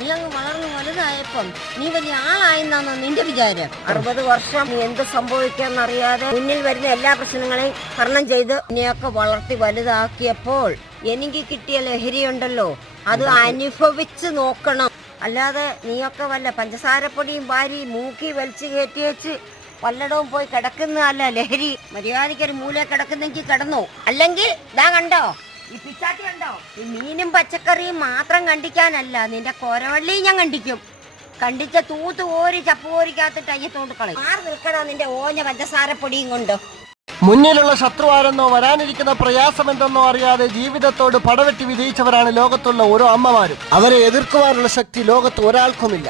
നീ അങ്ങ് വളർന്നു വലുതായപ്പം നീ വലിയ ആളായെന്നാണോ നിന്റെ വിചാരം? 60 വർഷം എന്ത് സംഭവിക്കാന്നറിയാതെ മുന്നിൽ വരുന്ന എല്ലാ പ്രശ്നങ്ങളെയും തരണം ചെയ്ത് നീയൊക്കെ വളർത്തി വലുതാക്കിയപ്പോൾ എനിക്ക് കിട്ടിയ ലഹരിയുണ്ടല്ലോ, അത് അനുഭവിച്ച് നോക്കണം. അല്ലാതെ നീയൊക്കെ വല്ല പഞ്ചസാരപ്പൊടിയും വാരി മൂക്കി വലിച്ചു കയറ്റി വെച്ച് വല്ലടവും പോയി കിടക്കുന്നതല്ല ലഹരി. മര്യാദയ്ക്കൊരു മൂല കിടക്കുന്നെങ്കിൽ കിടന്നു. അല്ലെങ്കിൽ ഇതാ കണ്ടോ, ഈ പിച്ചാത്തി കണ്ടോ, ഈ മീനും പച്ചക്കറിയും മാത്രം കണ്ടിക്കാനല്ല, നിന്റെ കൊരവള്ളിയും ഞാൻ കണ്ടിക്കും. കണ്ടിച്ച തൂത്ത് ഓരി ചപ്പോരിക്കകത്തിട്ട് അയ്യത്തോണ്ട് കളയും. ആറ് നിൽക്കണോ നിന്റെ ഓഞ്ഞ പഞ്ചസാരപ്പൊടിയും കൊണ്ട്? മുന്നിലുള്ള ശത്രുവാരെന്നോ വരാനിരിക്കുന്ന പ്രയാസമെന്തെന്നോ അറിയാതെ ജീവിതത്തോട് പടവെട്ടി വിജയിച്ചവരാണ് ലോകത്തുള്ള ഓരോ അമ്മമാരും. അവരെ എതിർക്കുവാനുള്ള ശക്തി ലോകത്ത് ഒരാൾക്കുമില്ല.